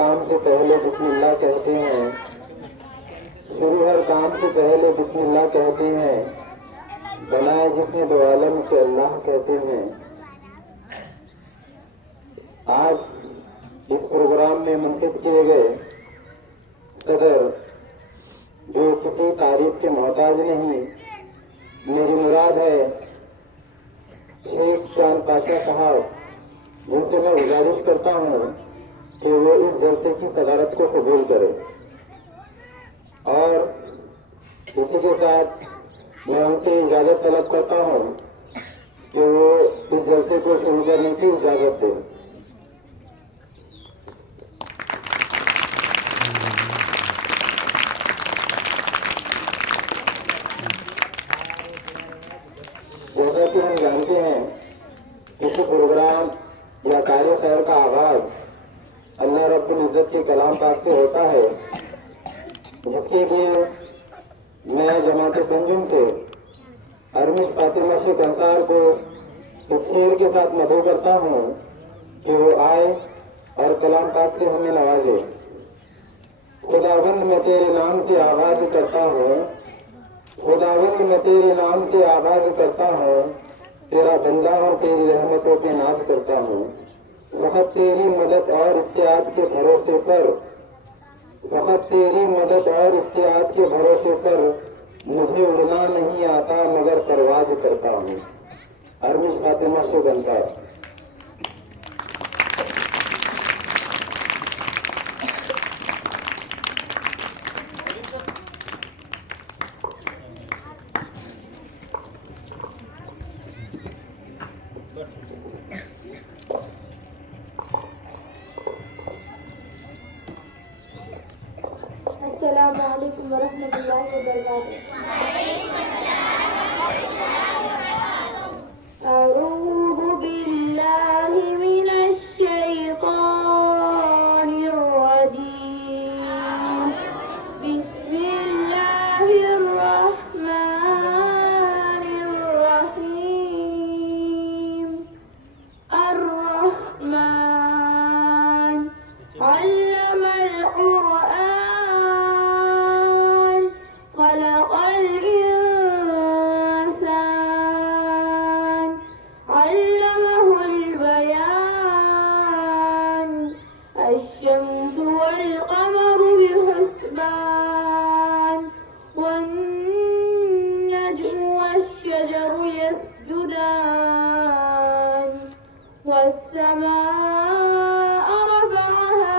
काम से पहले बिस्मिल्लाह कहते हैं, शुरू हर काम से पहले बिस्मिल्लाह कहते हैं, बनाए जिसने दो आलम से अल्लाह कहते हैं। आज इस प्रोग्राम में मुंतखब किए गए सदर जो किसी तारीफ के मोहताज नहीं, मेरी मुराद है शेख शान पाशा साहब, जिनसे मैं गुजारिश करता हूँ कि वो इस जलसे की सदारत को कबूल करें। और इसी के साथ मैं उनसे इजाज़त तलब करता हूँ कि वो इस जलसे को शुरू करने की इजाज़त दें। जैसा कि हम जानते हैं, किसी प्रोग्राम या कार्य खैर का आगाज अल्लाह रब्बुल इज्जत के कलाम पाक से होता है, जिसके लिए मैं जमात-ए तंजुम से अरमिश फातिमा शेख अंसार को इस शेर के साथ मदऊ करता हूँ कि वो आए और कलाम पाक से हमें नवाजे। खुदावंद मैं तेरे नाम से आवाज करता हूँ, खुदावंद मैं तेरे नाम से आवाज करता हूँ, तेरा बंदा हूँ, तेरी रहमतों पे नाज करता हूँ। वक़्त तेरी मदद और इस्तिआद के भरोसे पर, वक़्त तेरी मदद और इस्तिआद के भरोसे पर मुझे उड़ना नहीं आता मगर परवाज करता हूँ। अरमिश फातिमा शेख अंसार। अस्सलामु अलैकुम वरहमतुल्लाहि वबरकातुहू। अऊज़ु बिल्लाहि मिनश शैतानिर रजीम। बिस्मिल्लाहिर रहमानिर रहीम। अर्रहमान अल्लमल क़ुरआन खलक़ल इंसान अल्लमहुल बयान। अश्शम्सु वल क़मरु बिहुस्बान वन्नज्मु वश्शजरु यस्जुदान वस्समाअ रफ़अहा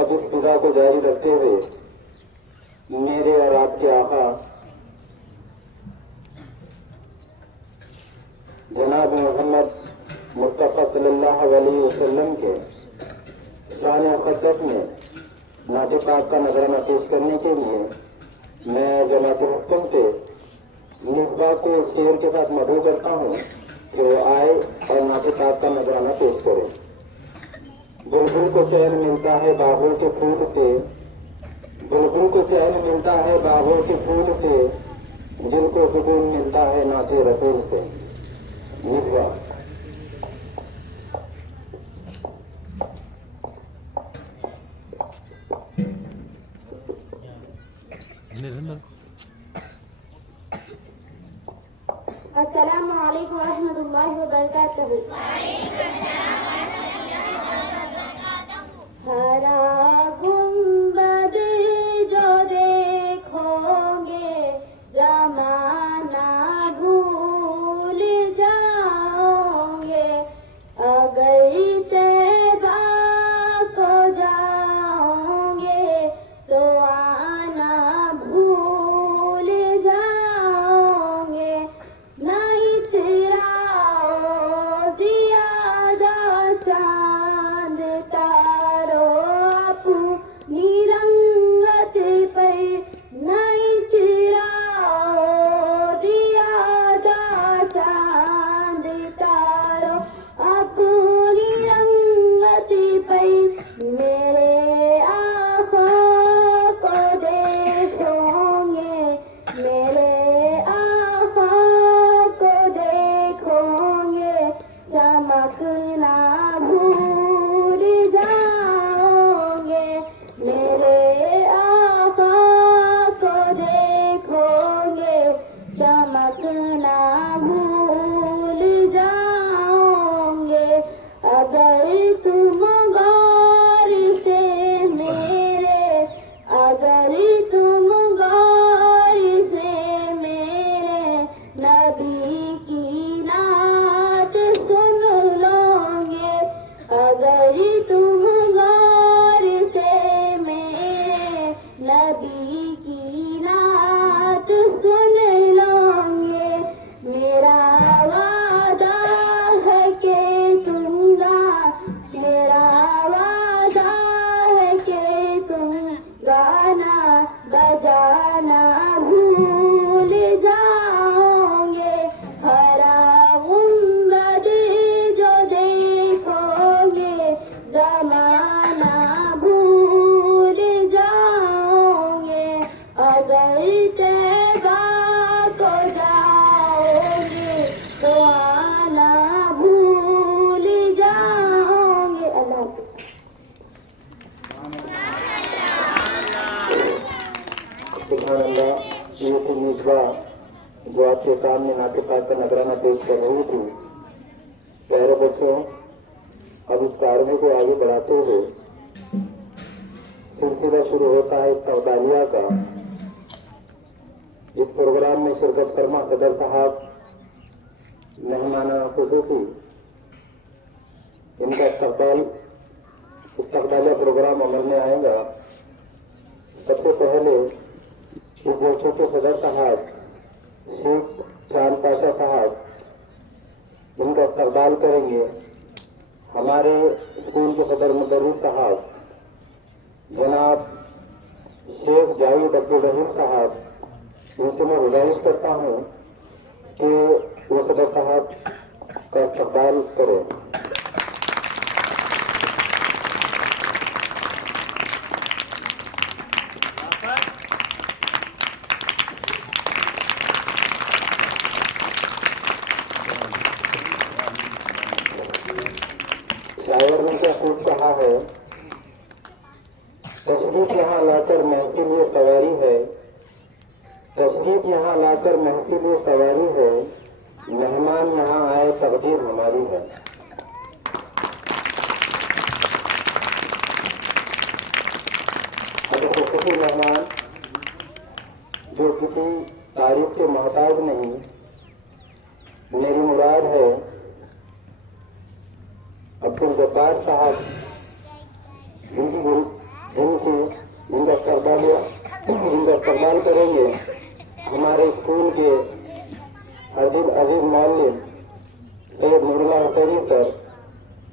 अब इस फिजा को जारी रखते हुए मेरे और आपके आका जनाब मोहम्मद मुस्तफ़ा सल्लल्लाहु अलैहि वसल्लम के शान मुक़द्दस में नाते पाक का नजराना पेश करने के लिए मैं जमात हुक्म से निस्बा को इस शेर के साथ मदऊ करता हूँ कि वो आए और नाते पाक का नजराना पेश करें। बुलबुल को चैन मिलता है बागों के फूल से, बुलबुल को चैन मिलता है बागों के फूल से, दिल को सुकून मिलता है नाते रसूल से। निस्बा अस्सलामु अलैकुम रहमतुल्लाहि व बरकातहू। हरा गुंबद जो देखोगे जमाना भूल जाओगे, अगर तैबा को जाओगे तो आना भूल जाओगे। नहीं तेरा दिया जा चांद तारो अपनी रंगत पर, नहीं तेरा दिया जा चांद तारो अपनी रंगत पर। मेरे आका को देखोगे, मेरे आका को देखोगे, चमकना भूल जाओगे। मेरे आका को देखोगे, चमकना भूल जाओगे। अगर तुम गौर से मेरे, अगर तुम गौर से मेरे नबी की नात सुन लोगे, अगर तुम गौर से मेरे नबी की नात सुन लोगे। मेरा वादा है कि तुम मेरा वादा है कि तुम गाना बजाना भूल जाओगे। हरा गुंबद जो देखोगे जमाना भूल जाओगे, अगर तैबा को जाओगे तो आना भूल जाओगे। अल्लाह सुभान अल्लाह। ये थी निस्बा जो आपके सामने नाते पाक का नजराना पेश कर रही थी। प्यारे बच्चों, अब इस कारवे को आगे बढ़ाते हुए सिलसिला शुरू होता है इस्तक़बालिया का। इस प्रोग्राम में शिरकत फरमा सदर साहब मेहमाना खुसूसी, इनका इस्तक़बालिया प्रोग्राम अमल में आएगा। सबसे पहले इस जलसे के सदर साहब शेख चांद पाशा साहब इनका इस्तक़बाल करेंगे। हमारे स्कूल के सदर मुदर्रिस साहब जनाब शेख जावेद अब्दुल रहीम साहब, इनसे मैं गुजारिश करता हूँ कि वो सदर साहब का इस्तक़बाल करें। शायर ने क्या खूब कहा है तशरीफ यहाँ लाकर महफिल ये सवारी है, तशरीफ यहाँ लाकर महफिल ये सवारी है, मेहमान यहाँ आए तकदीर हमारी है। अब खुशी मेहमान जो किसी तारीफ के मोहताज नहीं, मेरी मुराद है अब्दुल गफ्फार साहब जिनका इस्तकबाल करेंगे हमारे स्कूल के अजीज मौलिम सैयद नूरुल्लाह हुसैनी सर,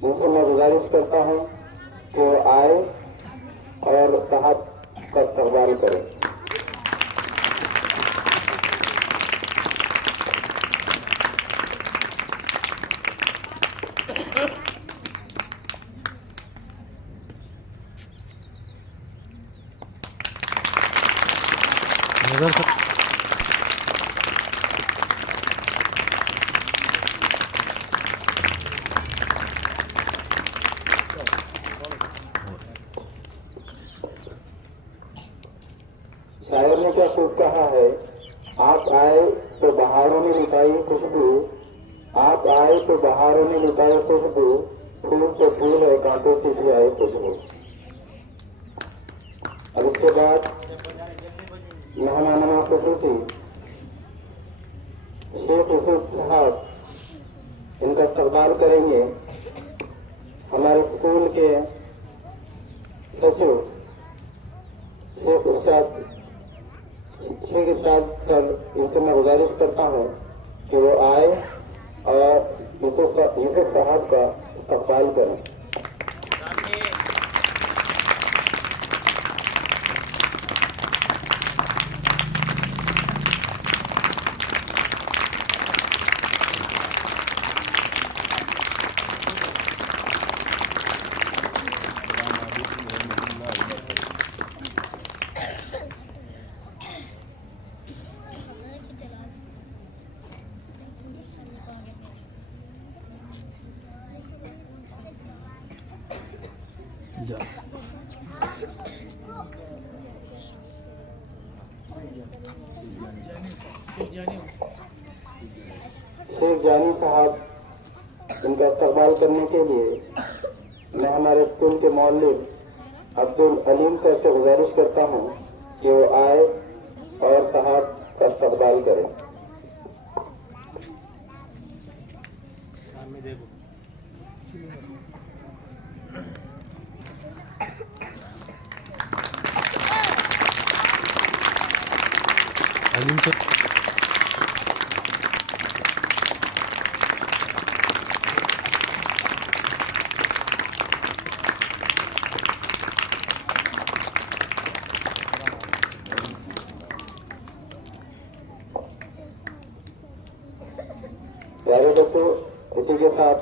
जिनसे मैं गुजारिश करता हूँ कि वो आए और साहब का इस्तकबाल करें। शायर ने क्या खूब कहा है, आप आए तो बहारों में लुटाई खुशबू, आप आए तो बहारों में लुटाई खुशबू, फूल तो फूल है कांटों से भी आए खुशबू। अब उसके बाद मेहमानामा खुसूसी शेख यूसुफ साहब इनका इस्तकबाल करेंगे हमारे स्कूल के सचिव शेख इरशाद सर, इनसे मैं गुजारिश करता हूँ कि वो आए और यूसुफ साहब का इस्तकबाल करें। शेख जानी साहब इनका इस्तकबाल करने के लिए मैं हमारे स्कूल के मौलिम अब्दुल अलीम सर से गुजारिश करता हूँ कि वो आए और साहब का इस्तकबाल करें। अलीम सर प्यारे बच्चों, इसी के साथ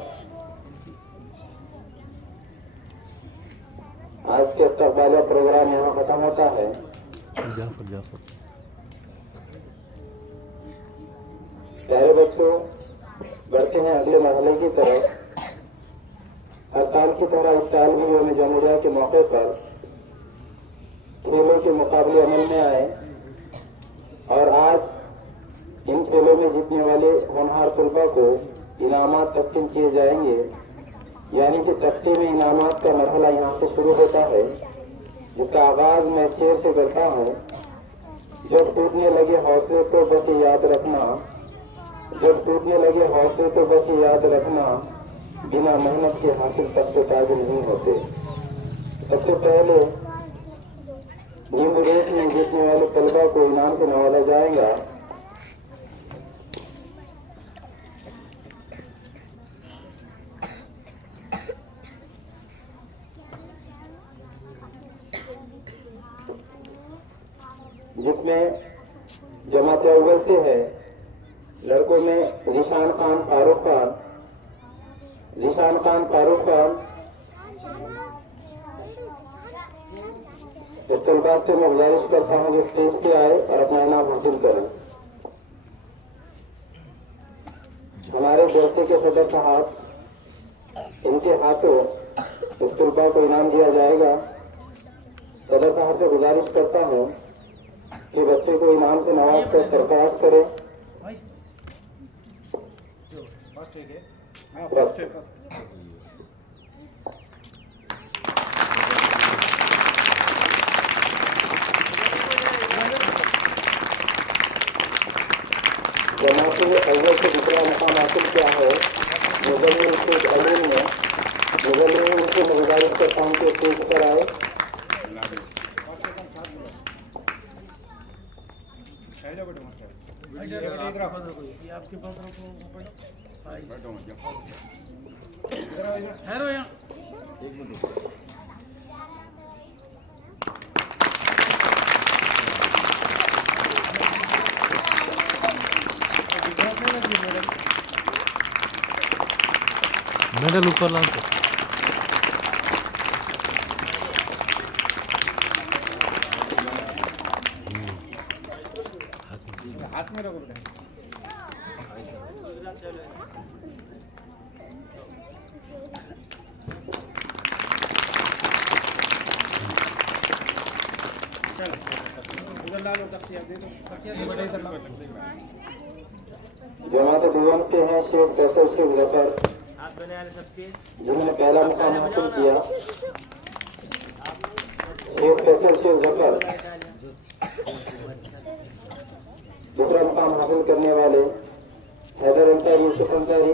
आज के इस्तकबालिया प्रोग्राम यहाँ खत्म होता है। जाफर प्यारे बच्चों, बढ़ते हैं अगले मरहले की तरफ। हर साल की तरह इस साल भी यौम जमहूरिया के मौके पर खेलों के मुकाबले अमल में आए और आज इन खेलों में जीतने वाले होनहार तलबा को इनामात तकसीम किए जाएंगे, यानी कि तकसीम इनामात का मरहला यहाँ से शुरू होता है, जिसका आगाज मैं शेर से करता हूँ। जब टूटने लगे हौसले तो बस याद रखना, जब टूटने लगे हौसले तो बस याद रखना, बिना मेहनत के हासिल तक से ताज नहीं होते। सबसे पहले नींबू रेस में जीतने वाले तलबा को इनाम से नवाजा जाएगा। जिसमें जमात अव्वल से है लड़कों में रिशान खान फारूक खान, इस तलबा से मैं गुजारिश करता हूँ कि स्टेज पे आए और अपना इनाम हासिल करें। हमारे जैसे के सदर साहब, इनके हाथों इस तलबा को इनाम दिया जाएगा। सदर साहब से गुजारिश करता हूँ कि बच्चे को इनाम से नवाज कर सरफराज करें। जमात ने अव्वल से दूसरा मकाम हासिल किया है मुजम्मिल शेख अलीम ने। मुजम्मिल से गुजारिश करता हूँ कि स्टेज पर आए। मेडल ऊपर लाओ तो। हाथ में रखो बेटा। चल उधर ला लो तख्तियार दे दो। बड़े इधर ला। जमात दीवान से हैं शेख फैसल शेख जफर, जिन्होंने पहला मुकाम हासिल किया। शेख फैसल शेख जफर दूसरा मुकाम हासिल करने वाले हैदर अंसारी यूसुफ अंसारी।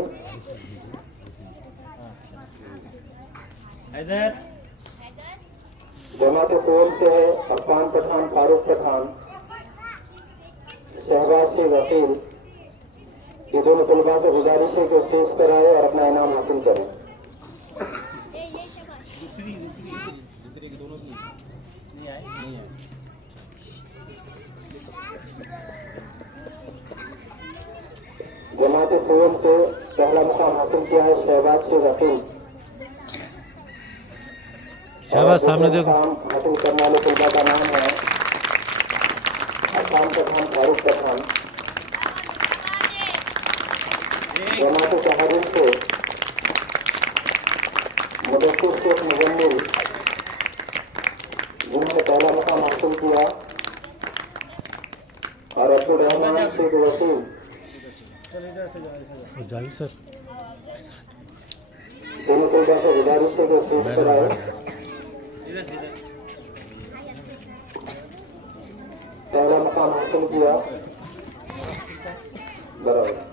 जमात सोल से है अफान पठान फारूक पठान, शहबाज शेख वकील। ये दोनों तलबा से गुजारिश है कि स्टेज पर आए और अपना इनाम हासिल करें। जमात सोल से पहला मुकाम हासिल किया है शहबाज शेख वकील। शहबाज सामने देखो। हासिल करने वाले तलबा का नाम है अफान पठान फारूक पठान। जमात शहादत से मुदस्सिर शेख मुजम्मिल, जिन्होंने पहला मुकाम हासिल किया, और अब्दुल रहमान शेख वसीम। जाइए सर। दोनों तलबा से गुजारिश है कि स्टेज पर आए। पहला मुकाम हासिल किया बराबर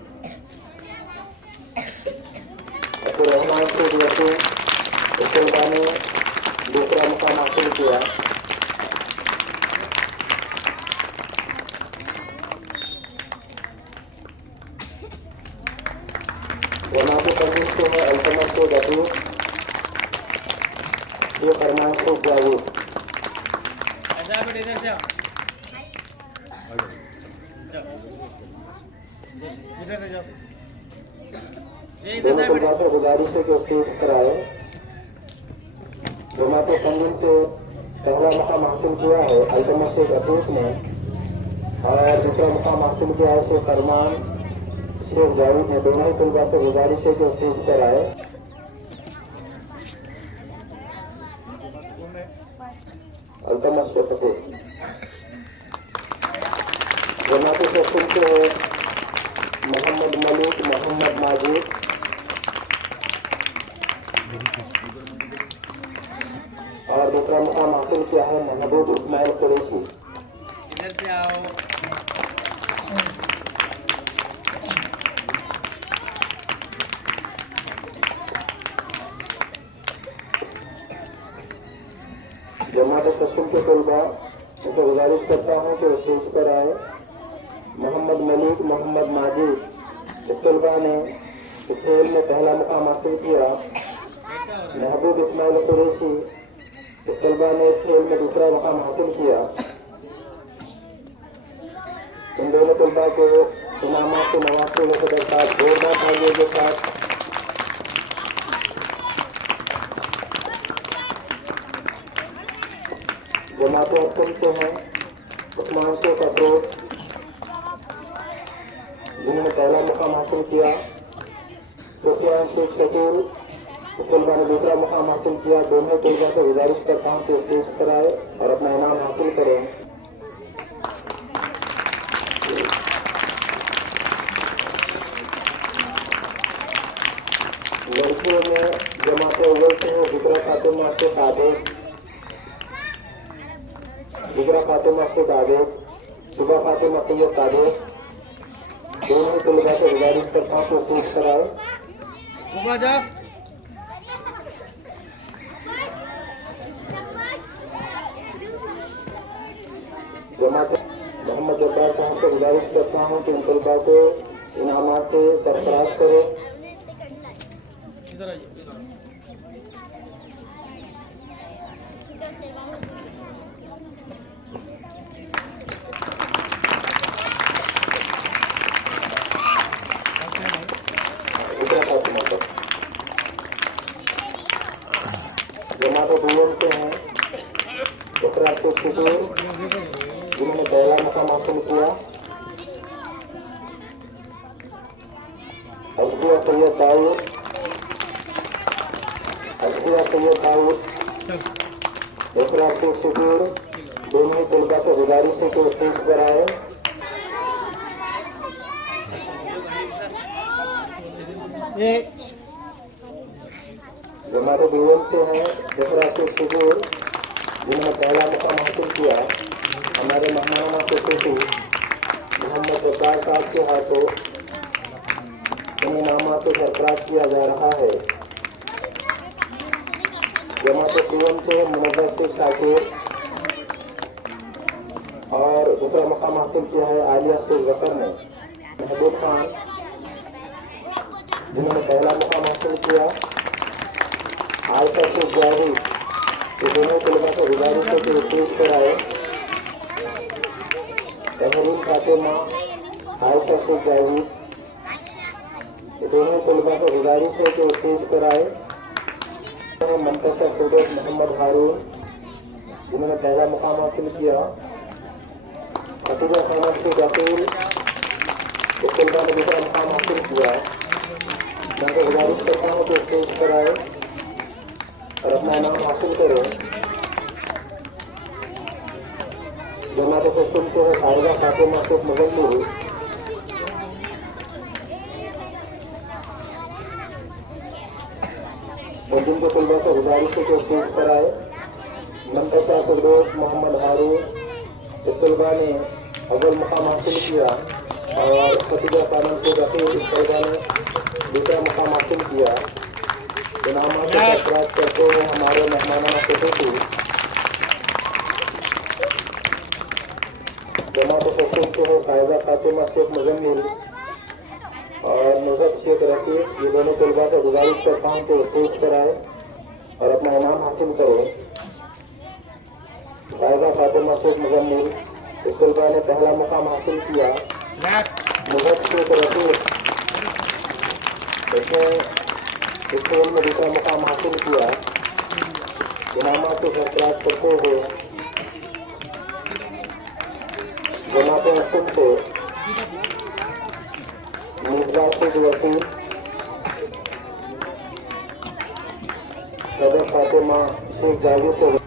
रहमान शेख वसीम। इस तलबा ने दूसरा मुकाम हासिल किया। जमात तमीज से है अल्तमत शेख अतीक, ये फरमान शेख जावेद। दोनों तलबा से गुजारिश है कि स्टेज पर आए। जमात तमीज से पहला मुकाम हासिल किया है अल्तमत शेख अतीक ने, और दूसरा मुकाम हासिल किया है शेख फरमान शेख जावेद ने। दोनों ही तलबा से गुजारिश है कि स्टेज पर आए। अल्तमत शेख अतीक। जमात से मोहम्मद मलिक मोहम्मद माजिद, और दूसरा मुकाम हासिल किया है महबूब इस्माइल कुरैशी। इधर से आओ। जमात तस्लीम के तलबा से गुजारिश करता हूँ कि स्टेज पर आए। मोहम्मद मलिक मोहम्मद माजिद, इस तलबा ने इस खेल में पहला मुकाम हासिल किया। महबूब इस्माइल कुरैशी, इस तलबा ने इस खेल में दूसरा मुकाम हासिल किया। इन दोनों तलबा को इनामात से नवाजते हुए सदर साहब जोरदार तालियों के साथ जमात अफसर से हैं उस्मान शेख अफरोज, जिन्होंने पहला मुकाम हासिल किया। सुफियान शेख शकील, तलबा ने दूसरा मुकाम हासिल किया। दोनों तलबा से गुजारिश करता हूँ कि स्टेज पर आए और अपना इनाम हासिल करें। लड़कियों में जमाते अव्वल से है जिक्र फातिमा से ताबिद, जिक्र फातिमा से ताबिद, सुबह फातिमा से यह ताबिद। दोनों तलबा से गुजारिश करता हूँ कि स्टेज पर आए। जमात मोहम्मद जब्बार साहब से गुजारिश करता हूँ कि इन तलबा को इनामात से सरफराज करें। जमात दूर से हैं जिन्होंने पहला मकाम हासिल किया। अजबिया सैयद दाऊद, अजबिया सैयद दाऊद, इकरार शिकूर। दोनों ही तलबा से गुजारिश है कि स्टेज पर आए। जमात दूर से हैं इकरार शिकूर जिन्होंने पहला मकाम हासिल किया। हमारे मेहमानों के खुशी मोहम्मद जब्बार साहब के हाथों इन इनामात को सरफराज किया जा रहा है। जमात कुवम से मुनव्वर शाकिर और दूसरा मकाम हासिल किया है आलिया शेख जफर ने। महबूब खान जिन्होंने पहला मकाम हासिल किया। आयशा शेख जावेद, ये दोनों तलबा से गुजारिश है कि स्टेज पर आए। तहरीन फातिमा, आयशा शेख जावेद, ये दोनों तलबा से गुजारिश है कि स्टेज पर आए। मुंतखब फिरदौस मोहम्मद हारून जिन्होंने पहला मुकाम हासिल किया। खतीजा खानम से गफील, इस तलबा ने दूसरा मुकाम हासिल किया। मैं तो गुजारिश करता हूँ कि स्टेज पर आए और अपना इनाम हासिल करें। जमात फैसल से है साहिबा फातिमा शेख मुजम्मिल, और जिनको तलबा से गुजारिश है कि स्टेज पर आए। मुंतखब फिरदौस मोहम्मद हारून, इस तलबा ने अव्वल मुकाम हासिल किया और खतीजा खानम से गफील, इस तलबा ने दूसरा मुकाम हासिल किया। इनामात से सरफराज करते हुए हमारे मेहमानों के खुशी जमात फैसल से है साहिबा फातिमा शेख मुजम्मिल और नुज़रत शेख रकीब। ये दोनों तलबा से गुजारिश करता हूँ कि स्टेज पर आए और अपना इनाम हासिल करें। साहिबा फातिमा शेख मुजम्मिल, इस तलबा ने पहला मुकाम हासिल किया। नुज़रत शेख रकीब, इसने इस खेल में दूसरा मुकाम हासिल किया। इनामात से सरफराज करते हुए जमात हसन से मिर्जा शेख वसीम, सदर फातिमा शेख जावेद को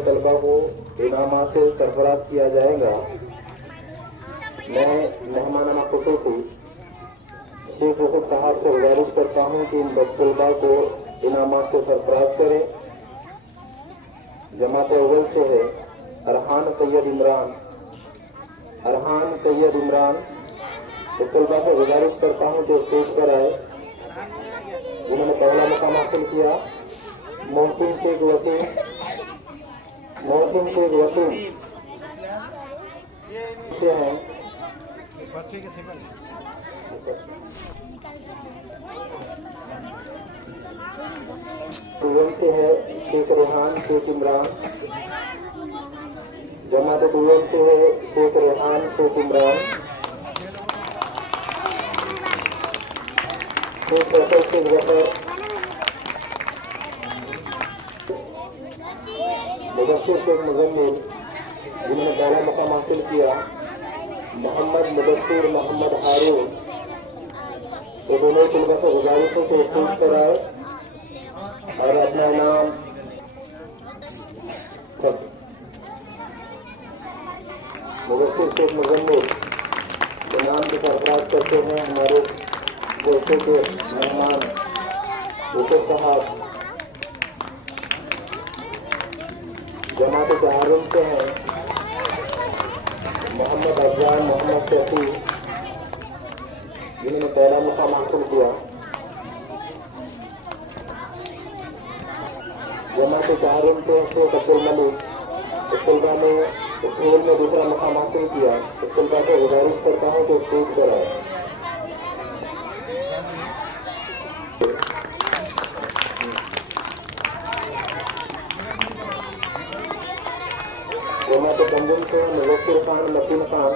तलबा को इनामात से सरफराज किया जाएगा। मैं मेहमानाना खुसूसी शेख वसीम साहब से गुजारिश करता हूँ कि इन तलबा को इनामात से सरफराज करें। जमात अव्वल से है अरहान सैयद इमरान, अरहान सैयद इमरान, इस तलबा से गुजारिश करता हूँ कि स्टेज पर आए। जिन्होंने पहला मुकाम हासिल किया। मोहसिन शेख वसीम, मोहसिन शेख वसीम से हैं तुरंत से है शेख रेहान शेख इमरान, जमात तुरंत से है शेख रेहान शेख इमरान, फैसल शेख जफर, मुदस्सिर शेख मुजम्मिल जिन्होंने पहला मुकाम हासिल किया, मोहम्मद मुदस्सिर मोहम्मद हारून, तो दोनों तलबा से गुजारिश है कि स्टेज पर आए और अपना नाम मुदस्सिर शेख मुजम्मिल के नाम से सरफराज करते हैं हमारे जैसे के मेहमान यूसुफ साहब जमात तहारुम से हैं, मोहम्मद अफजान मोहम्मद शफी जिन्होंने पहला मुकाम हासिल किया, जमात तहारुम से शेख अब्दुल मलिक, इस तलबा ने इस खेल में दूसरा मुकाम हासिल किया। इस तलबा को गुजारिश करता हूँ कि स्टेज पर आए। जमात तंजुम से मुज़फ्फर खान मतीन खान,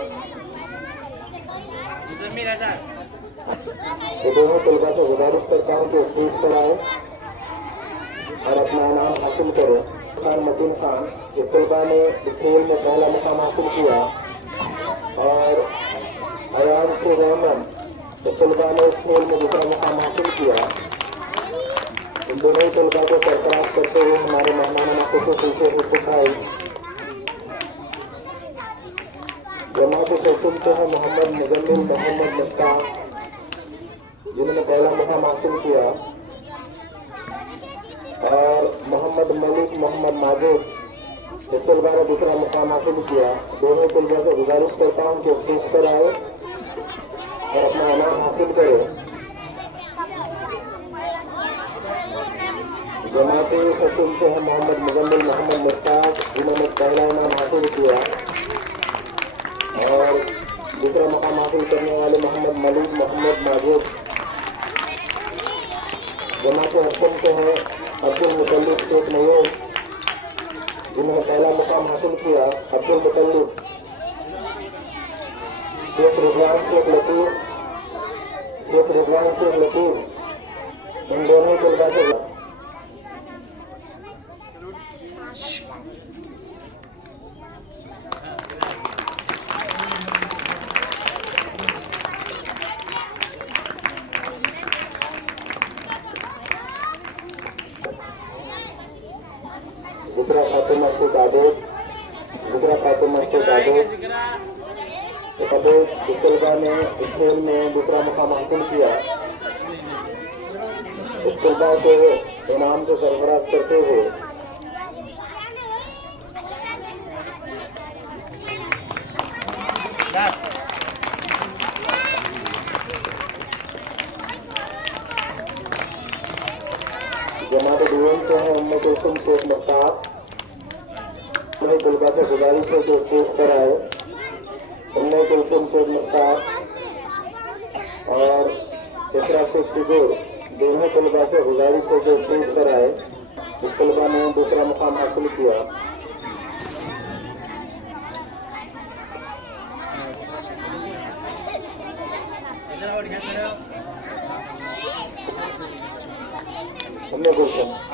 ये दोनों तलबा से गुजारिश करता हूँ कि स्टेज पर आए और अपना इनाम हासिल करें। खान मतीन खान, इस तलबा ने इस खेल में पहला मुकाम हासिल किया और अयान से रहमान, इस तलबा ने इस खेल में दूसरा मुकाम हासिल किया। इन दोनों तलबा को सरफराज करते हुए हमारे मेहमानाना खुसूसी से हुक्म जमात तैसूम से है मोहम्मद मुजम्मिल मोहम्मद मुश्ताक जिन्होंने पहला मुकाम हासिल किया और मोहम्मद मलिक मोहम्मद माजिद, इस तलबा ने दूसरा मुकाम हासिल किया। दोनों तलबा से गुजारिश करता हूँ कि स्टेज पर आए और अपना इनाम हासिल करें। जमात तैसूम से है मोहम्मद मुजम्मिल मोहम्मद मुश्ताक जिन्होंने पहला इनाम हासिल किया और दूसरा मुकाम हासिल करने वाले मोहम्मद मलिक मोहम्मद माजिद। जमात असम से है अब्दुल मुतल्लिब शेख नयूर जिन्होंने पहला मुकाम हासिल किया। अब्दुल मुतल्लिब, शेख रिजवान शेख लतीफ, शेख रिजवान शेख लतीफ, इन दोनों तलबा से दूसरा फातिमा शेख आदेश, दूसरा फातिमा शेख आदेश, इस तलबा ने इस खेल में दूसरा मुकाम हासिल किया। इस तलबा को इनाम से सरफराज करते हुए जमात डीएम से है उम्मे कुलसुम शेख मुश्ताक, उन्हें तलबा से गुजारिश है कि स्टेज पर आए। उम्मे कुलसुम शेख मुश्ताक और इसरा शेख तिजोर, दोनों तलबा से गुजारिश है कि स्टेज पर आए। इस तलबा ने दूसरा मुकाम हासिल किया।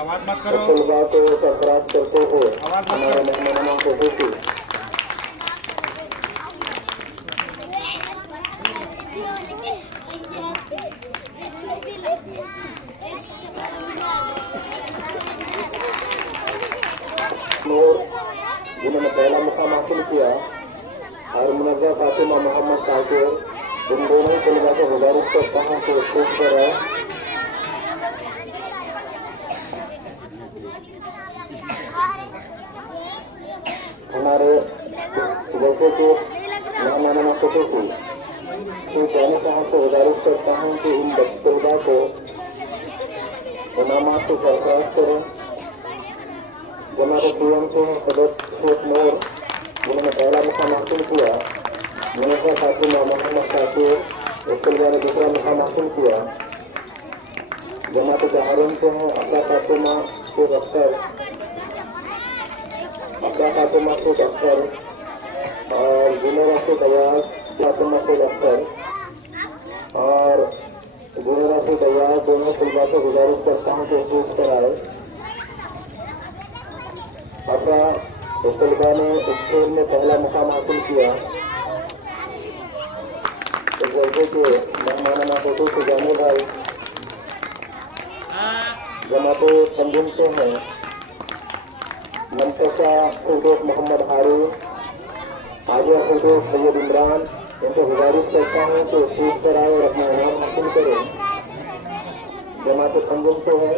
आवाज मत करो। तलबा को सरफराज करते हुए हमारे मेहमानों को खुशी जिन्होंने पहला मुकाम हासिल किया और मुनव्वर फातिमा मोहम्मद साकिर, इन दोनों तलबा को गुजारिश करता हूँ कि स्टेज पर आए। हमारे जैसे कि मेहमानाना खुसूसी कहने साहब से गुजारिश करता हूँ कि इन तलबा को इनामात से सरफराज करें। जमात पीएम से सदर शेख नूर जिन्होंने पहला मुकाम हासिल किया, मुनव्वर फातिमा मोहम्मद साकिर, इस तलबा ने दूसरा मुकाम हासिल किया। जमात तहारुम से हैं अब्दा फातिमा शेख अख्तर, अब्दा फातिमा शेख अख्तर और जुमेरा शेख अयाज फातिमा शेख अख्तर और गुरुवार से तैयार दोनों तलबा से गुजारिश करता हूँ कि स्टेज पर आए। अपना इस तलबा ने इस खेल में पहला मुकाम हासिल किया। इस लड़के के मेहमान फोटो से जाने भाई जमाते तंजीम से हैं मनतशा फिरदौस मोहम्मद हारून, आजिया फिरदौस सैयद इमरान। इनसे गुजारिश करता हूँ कि स्टेज पर आए और अपना इनाम हासिल करें। जमाते तंजीम से है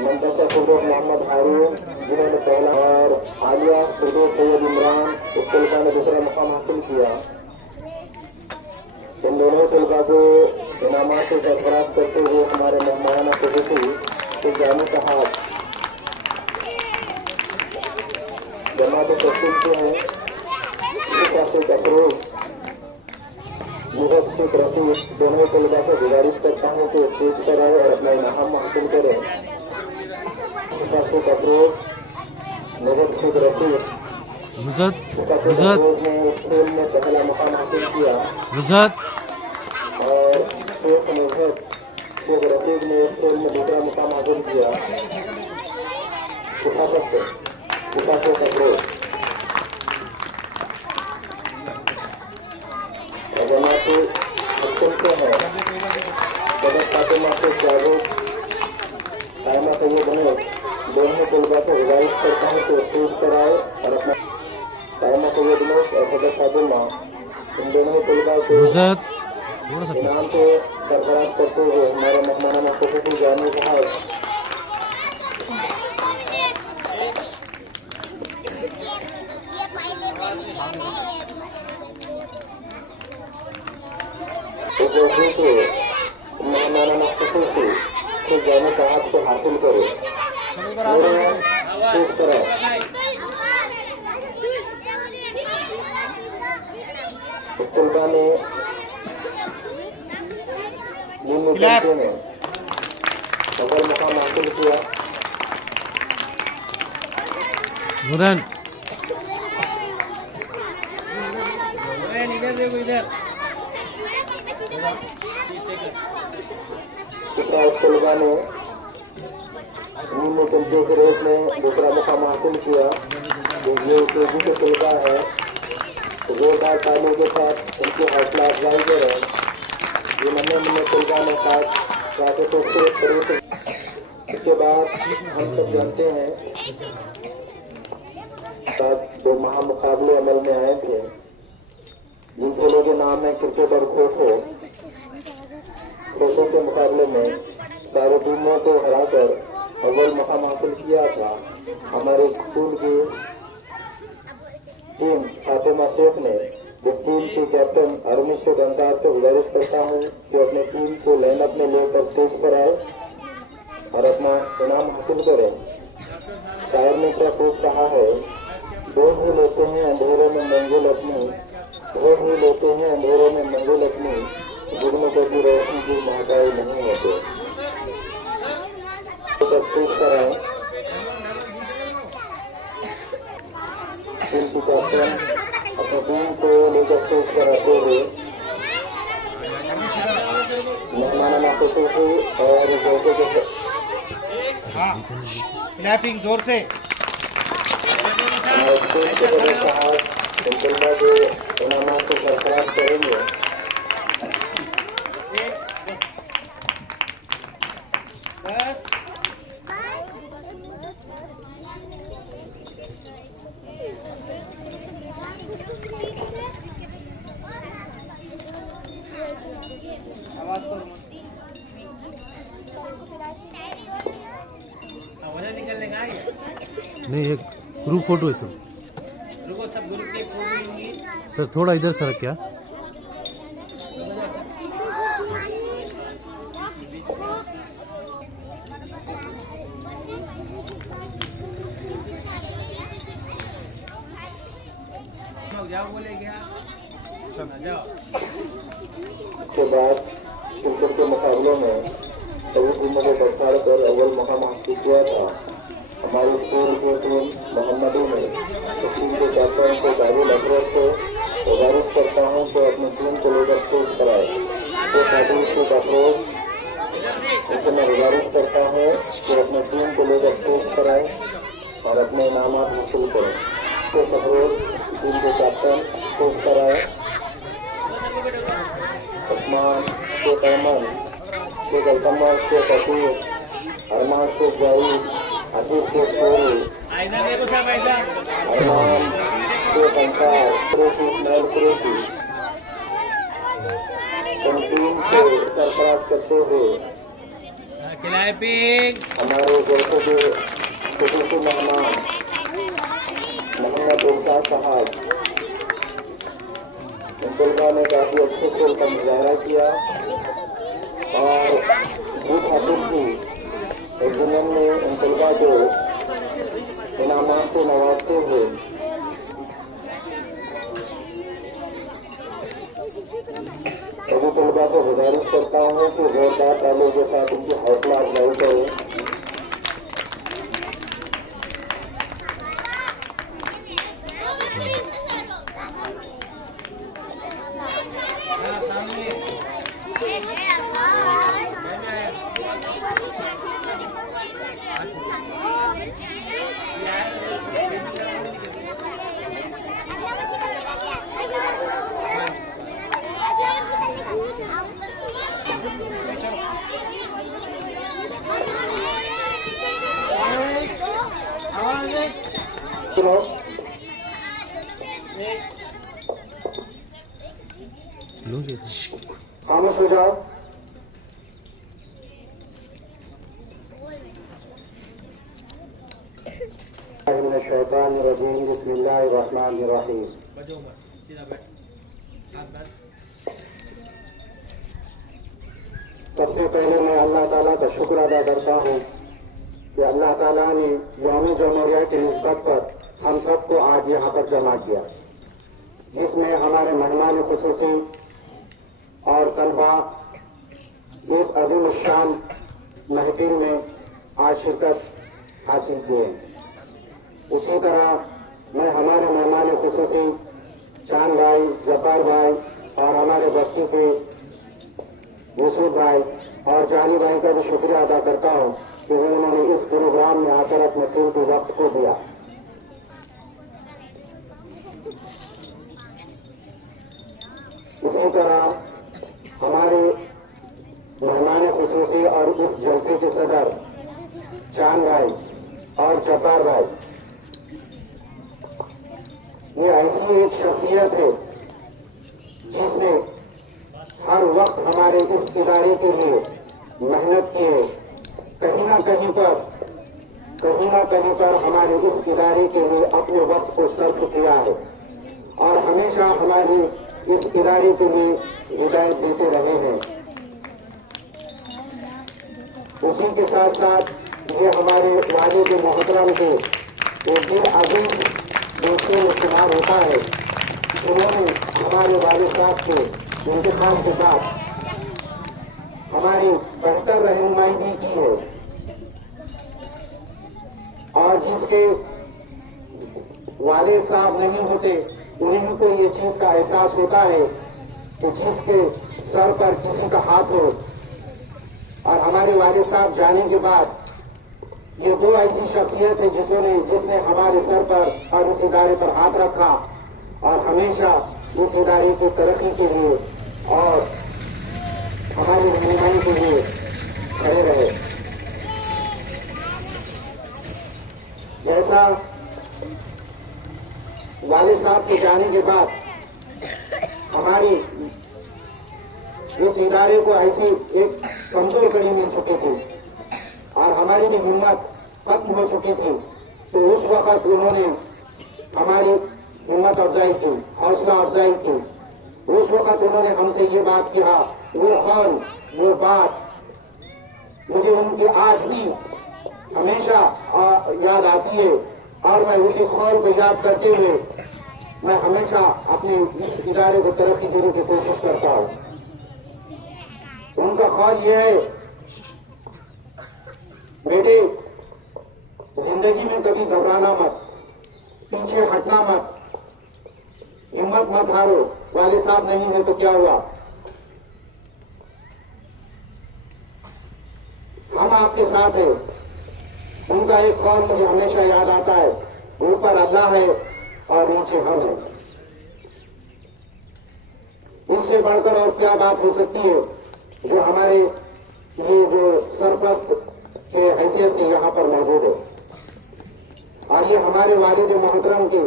मनतशा फिरदौस मोहम्मद हारून जिन्होंने पहला और आलिया फिरदौस सैयद इमरान इस तलबा ने दूसरा मुकाम हासिल किया। इन दोनों तलबा को इनामात से सरफराज करते हुए हमारे मेहमान खुशी से जाने का हाथ जमात तस्वीर से है मुहब्बत रफीक दोनों तलबा से गुजारिश करता हूँ कि स्टेज पर आए और अपना इनाम हासिल करें। मुहब्बत रफीक ने इस खेल में पहला मुकाम हासिल किया और शेख रफीक ने इस खेल में दूसरा मुकाम हासिल किया। जमाते से है बदर फातिमा से जावेद कायमा सैयद ने दोनों तलबा को गुजारिश करता हूँ कि स्टेज पर आए और अपना कायमा सैयद ने और बदर फातिमा इन दोनों तलबा को इनाम से सरफराज करते हुए हमारे मेहमाना खुशी जाने के बाद मेहमाना खुशी से जाने का हाथ को हासिल करो। तलबा ने अगर मुकाम हासिल किया। तलबा ने रेस में दूसरा मुकाम हासिल किया। ये तेजी के तलबा है जोरदार तालियों के साथ उनकी हौसला अफजाई करें। ये नन्हे तलबा ने साथ तो इसके बाद हम सब जानते हैं जो महामुकाबले अमल में आए थे जिन खेलों के नाम है क्रिकेट और खो खो। खो खो के मुकाबले में सारे टीमों को हराकर अव्वल मुकाम हासिल किया था हमारे स्कूल की टीम फातिमा शेख ने। इस टीम के कैप्टन अरमिश को गंदार से गुजारिश करता हूँ कि अपनी टीम को लाइनअप में लेकर स्टेज पर आए और अपना इनाम हासिल करें। शायर ने क्या सोच कहा है, दो ही लेते हैं अंधेरे में मंजिल अपनी, दो ही लेते हैं अंधेरे में मंजिल अपनी, जिनमें कभी रोशनी की महकाई नहीं होते। स्टेज पर आए टीम की कैप्टन अपने टीम को लेकर स्टेज पर आते हुए मेहमाना खुशी और क्लैपिंग जोर से इनामात को सरफराज करेंगे। नहीं, एक ग्रुप फोटो है सर। सब ग्रुप के फोटो लेंगे सर, थोड़ा इधर सर क्या जाओ बोले क्या जाओ। उसके बाद क्रिकेट के मुकाबलों में सभी टीमों को बरसार कर अव्वल मुकाम हासिल किया था हमारी स्कूल के टीम मोहम्मदी ने। टीम के कैप्टन को काबिल अफरोज को गुजारिश करता हूँ कि अपनी टीम को लेकर स्टेज पर आए। तो काबिल अफरोज इससे मैं गुजारिश करता हूँ कि अपने टीम को लेकर पोस्ट कराएं और अपने इनामात हासिल करें। तो सपोज टीम के कैप्टन पोस्ट कराएं। उस्मान शेख अहमद, शेख अलकमर, शेख अतीफ, अरमान शेख जाहिद, अतीफ शेख सोरी, आइना देखो सब ऐसा अरमान शेख अंसार, कुरैशी इस्माइल कुरैशी, इन टीम से सरफराज करते हुए खिलाए पिंग हमारे जलसे के खुसूसी मेहमान मोहम्मद उल्ताफ साहब, इन तलबा ने काफी अच्छे से उनका मुजाहरा किया और जीत हासिल की। एक यूनियन ने इन तलबा को इनामात से नवाजते हुए सभी तलबा को गुजारिश करता हूँ कि जोरदार तालियों के साथ उनकी हौसला अफजाई करें। सुनो खामोश हो जाओ। शैतानिर्रजीम बिस्मिल्लाहिर्रहमानिर्रहीम। बजो मत सीधा बैठ हाथ बंद। सबसे पहले मैं अल्लाह ताला का शुक्र अदा करता हूँ कि अल्लाह ताला ने यौम जमहूरिया की निस्बत पर हम सबको आज यहाँ पर जमा किया, जिसमें हमारे मेहमान खुसूसी और तलबा इस अजीम शान महफिल में आज शिरकत हासिल किए। उसी तरह मैं हमारे मेहमान खुसूसी चांद भाई, जब्बार भाई और हमारे बस्ती के यूसुफ भाई और जानी भाई का भी शुक्रिया अदा करता हूँ कि उन्होंने इस प्रोग्राम में आकर अपने कीमती वक्त को दिया। इसी तरह हमारे मेहमान खुसूसी और इस जलसे के सदर चांद भाई और जब्बार भाई, ये ऐसी एक शख्सियत है जिसने हर वक्त हमारे इस इदारे के लिए मेहनत की है। कहीं ना कहीं पर हमारे इस इदारे के लिए अपने वक्त को सर्फ किया है और हमेशा हमारे इस इदारे के लिए हिदायत देते रहे हैं। उसी के साथ साथ ये हमारे वालिद मोहतरम के एक दिल अजीज दोस्तों में शुमार होता है। उन्होंने हमारे वालिद साहब के इंतकाल के बाद हमारी बेहतर रहनुमाई भी की है और जिसके वालिद साहब नहीं होते उन्हीं को ये चीज का एहसास होता है कि जिसके सर पर किसी का हाथ हो। और हमारे वालिद साहब जाने के बाद ये दो ऐसी शख्सियत है जिसने हमारे सर पर और इस इदारे पर हाथ रखा और हमेशा इस इदारे की तरक्की के लिए और हमारी रहनुमाई के लिए खड़े रहे। जैसा वालिद साहब के जाने के बाद हमारी इस इदारे को ऐसी एक कमजोर कड़ी मिल चुकी थी और हमारी भी हिम्मत खत्म हो चुकी थी, तो उस वक्त उन्होंने हमारी हिम्मत अफजाई की, हौसला अफजाई की। उस वक्त उन्होंने हमसे ये बात किया, वो खौल, वो बात मुझे उनकी आज भी हमेशा याद आती है और मैं उसी खौल को याद करते हुए मैं हमेशा अपने इस इदारे को तरक्की देने की कोशिश करता हूँ। उनका खौल ये है, बेटे जिंदगी में कभी घबराना मत, पीछे हटना मत, हिम्मत मत हारो। वालिद साहब नहीं है तो क्या हुआ, हम आपके साथ है। उनका एक कौल मुझे हमेशा याद आता है, ऊपर अल्लाह है और नीचे हम हैं। इससे बढ़कर और क्या बात हो सकती है जो हमारे ये जो सरपरस्त के हैसियत से यहाँ पर मौजूद है। और ये हमारे वालिद मोहतरम के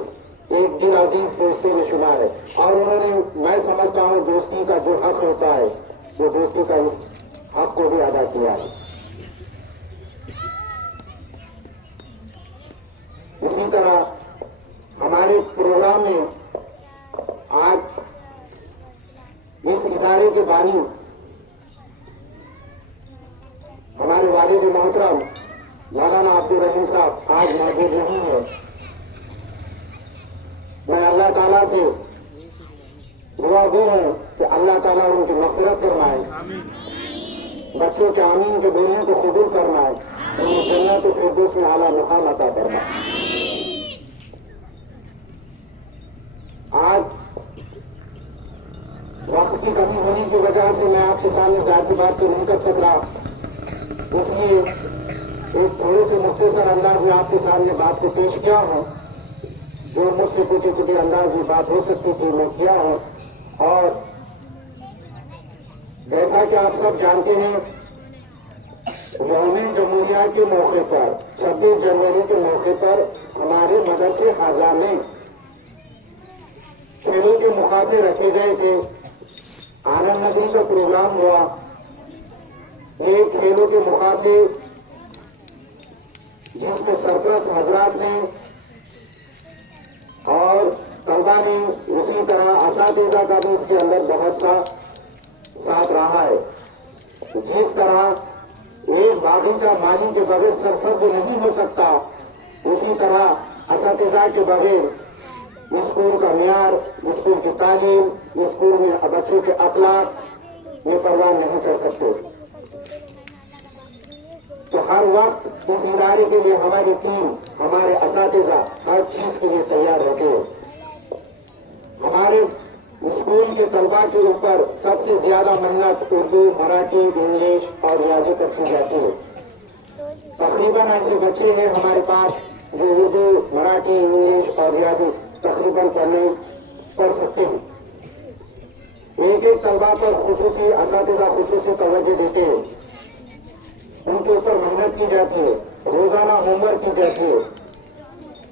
एक दिल अजीज दोस्तों में शुमार है। और उन्होंने, मैं समझता हूँ, दोस्ती का जो हक होता है वो दोस्ती का इस हक को भी अदा किया है। इसी तरह हमारे प्रोग्राम में आज इस इदारे के बानी हमारे वालिद मोहतरम मौलाना अब्दुल रहीम साहब आज मौजूद नहीं है। मैं अल्लाह ताला से दुआ गो हूं कि अल्लाह ताला उनकी मग़फ़िरत फरमाए, बच्चों के आमीन के बोलने को कबूल फरमाए, उन्हें जन्नत फिरदौस में आला मुकाम अता फरमाए। आज वक्त की कमी होने की वजह से मैं आपके सामने जाती बात तो नहीं कर सक रहा, इसलिए एक थोड़े से मुख्तसर अंदाज में आपके सामने बात को पेश किया हूँ। जो मुझसे कुछ अंदाज में बात हो सकती थी मैं किया हूँ। और जैसा कि आप सब जानते हैं, यौम जमहूरिया के मौके पर 26 जनवरी के मौके पर हमारे मदरसे हाजा में खेलों के मुकाबले रखे गए थे। आनंद नगरी का प्रोग्राम हुआ। ये खेलों के मुकाबले जिसमें सरपरस्त हजरात ने और तलबा ने, उसी तरह असातिज़ा का भी इसके अंदर बहुत सा साथ रहा है। जिस तरह एक बागीचा माली के बगैर सरसब्ज नहीं हो सकता, उसी तरह असातिज़ा के बगैर स्कूल का मियार, स्कूल की तालीम, स्कूल में बच्चों के अखलाक ये परवान नहीं कर सकते। तो हर वक्त इस इदारे के लिए हमारी टीम, हमारे असातिज़ा हर चीज के लिए तैयार रहते हैं। हमारे स्कूल के तलबा के ऊपर सबसे ज्यादा मेहनत उर्दू, मराठी, इंग्लिश और रियाजी पर की जाती है। तकरीबन ऐसे बच्चे हैं हमारे पास जो उर्दू, मराठी, इंग्लिश और रियाजी तकरीबन पढ़ सकते हैं। एक एक तलबा पर खुसूसी असातिज़ा खुसूसी तवज्जो देते हैं, उनके ऊपर मेहनत की जाती है, रोजाना होमवर्क की जाती है,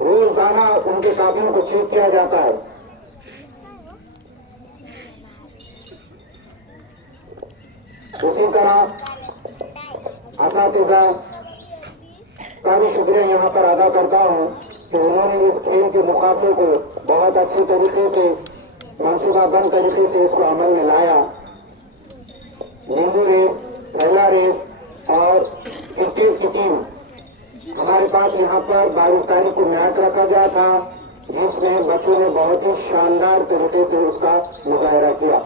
रोजाना उनके काबिलों को चेक किया जाता है। उसी तरह असातिज़ा का भी शुक्रिया यहाँ पर अदा करता हूँ कि उन्होंने इस खेल के मुकाबले को बहुत अच्छी तरीके से, मंसूबाबंद तरीके से इसको अमल में लाया। नींबू रेस, थैला रेस और क्रिकेट की टीम हमारे पास यहाँ पर 22 तारीख को मैच रखा गया था, जिसमें बच्चों ने बहुत ही शानदार तरीके से उसका मुजाहरा किया।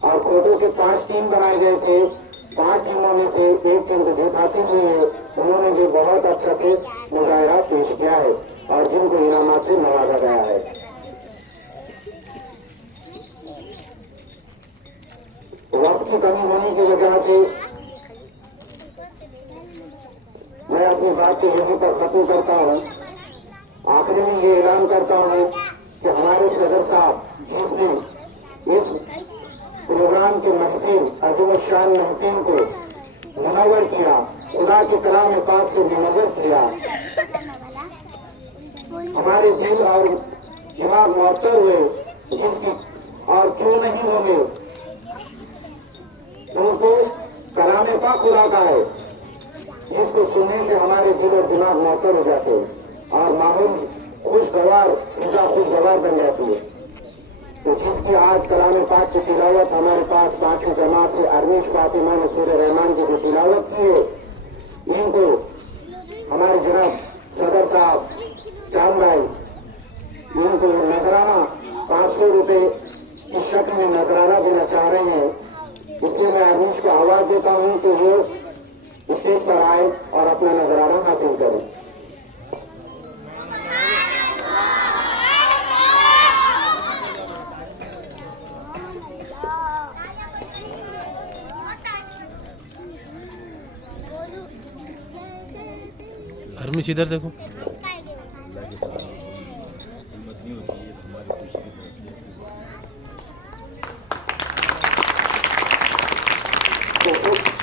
और खो-खो के 5 टीम बनाए गए थे। 5 टीमों में से एक टीम को जीत हासिल हुई है। उन्होंने भी बहुत अच्छा से मुजाहरा पेश किया है और जिनको इनामात से नवाजा गया है। वक्त की कमी होने की वजह से मैं अपनी बात को यहीं पर खत्म करता हूँ। आखिरी में ये ऐलान करता हूँ कि हमारे सदर साहब जिसने इस प्रोग्राम के महफिल, अज़ीम शान महफिल को मुनव्वर किया, खुदा के कलाम पाक से मुनव्वर किया, हमारे दिल और दिमाग मुअत्तर हुए, जिसकी और क्यों नहीं होंगे, उनको कलाम पाक खुदा का है, जिसको सुनने से हमारे दिल और दिमाग मुअत्तर हो जाते हैं और माहौल खुशगवार, फिजा खुशगवार बन जाती है। तो जिसकी आज कलाम पाक की तिलावत हमारे पास 5वीं जमात से अरमीश फातिमा ने सूरह रहमान की जो तिलावत की है, इनको हमारे जनाब सदर साहब चांद भाई इनको नजराना 500 रुपए की शक्ल में नजराना देना चाह रहे हैं। इसलिए मैं अरमीश को आवाज देता हूँ कि वो स्टेज पर आए और अपना नजराना हासिल करें। हरमिश इधर देखो।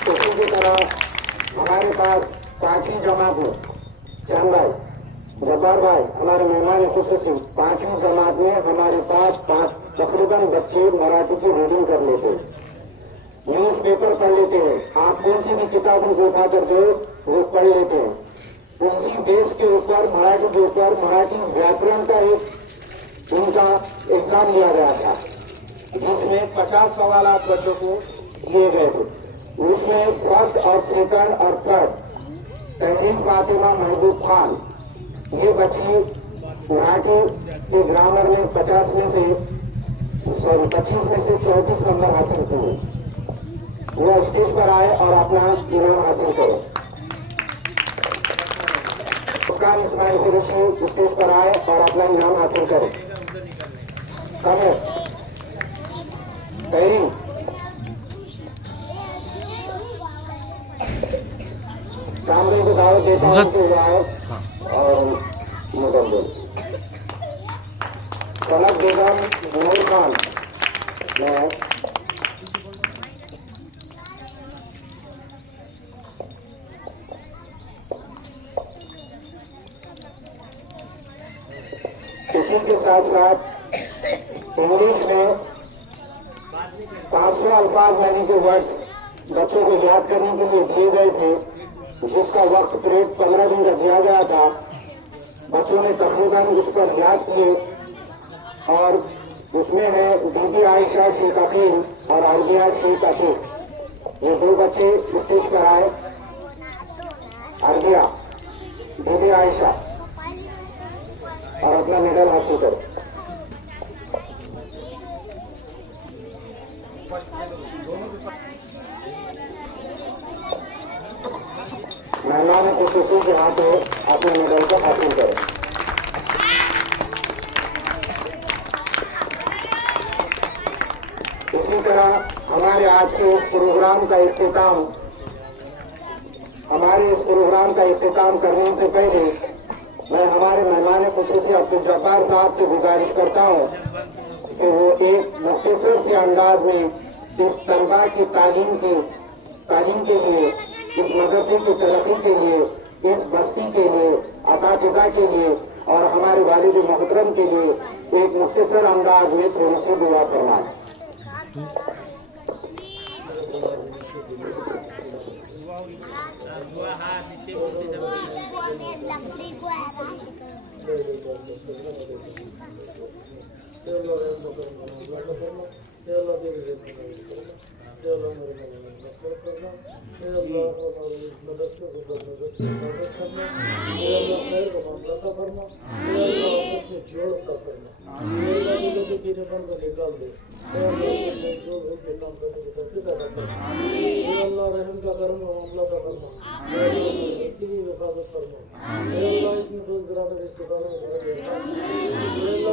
उसी की तरह हमारे पास पांचवी जमात में चांद भाई, जब्बार भाई, हमारे मेहमान खुशूसी पांचवी जमात में हमारे पास तकरीबन बच्चे मराठी की रीडिंग कर लेते हैं, न्यूज पेपर पढ़ लेते हैं। आप कौन सी भी किताब उनको उठा कर दो वो पढ़ लेते हैं। उसी बेस के ऊपर मराठी के ऊपर मराठी व्याकरण का एक उनका एग्जाम लिया गया था, जिसमें 50 सवाल बच्चों को दिए गए थे। उसमें फर्स्ट और सेकंड और थर्ड तहरीर फातिमा महबूब खान, ये बच्ची मराठी के ग्रामर में 25 में से 24 नंबर हासिल किए। वो स्टेज पर आए और अपना इनाम हासिल करे। फुरकान इस्माइल कुरैशी स्टेज पर आए और अपना इनाम हासिल करे। समय तहरीर कामरे को दावत देता हूँ कि वो आए और मुकम्मल। कनक बेगम, नूर खान, मैं इसी के साथ साथ इंग्लिश में 500 अल्फाज यानी कि वर्ड्स बच्चों को याद करने के लिए दिए गए थे, जिसका वक्त पीरियड 15 दिन का दिया गया था। बच्चों ने तकरीबन उस पर याद किए और उसमें है बीबी आयशा शेख अकील और अर्बिया शेख अकील। ये दो बच्चे स्टेज पर आए। अर्बिया, बीबी आयशा, और अपना मेडल हासिल करो। मेहमान खुशूसी के हाथों अपने मेडल को हासिल करें। इसी तरह हमारे आज के इस प्रोग्राम का इख्तिताम करने से पहले मैं हमारे मेहमान खुशूसी अब्दुल जब्बार साहब से गुजारिश करता हूँ कि वो एक मुख्तसर से अंदाज में इस तलबा की तालीम के लिए, इस मदरसे की तरक्की के लिए, इस बस्ती के लिए, असातिज़ा के लिए और हमारे वालिद मोहतरम के लिए एक मुख्तसर अंदाज में थोड़ी सी दुआ फरमाएं।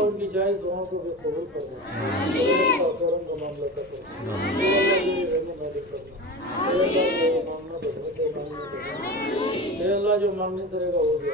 उनकी जायज दुआओं को भी कबूल कर दो। करम का मामला कर दो। अल्लाह जो मांगने से रहेगा वो भी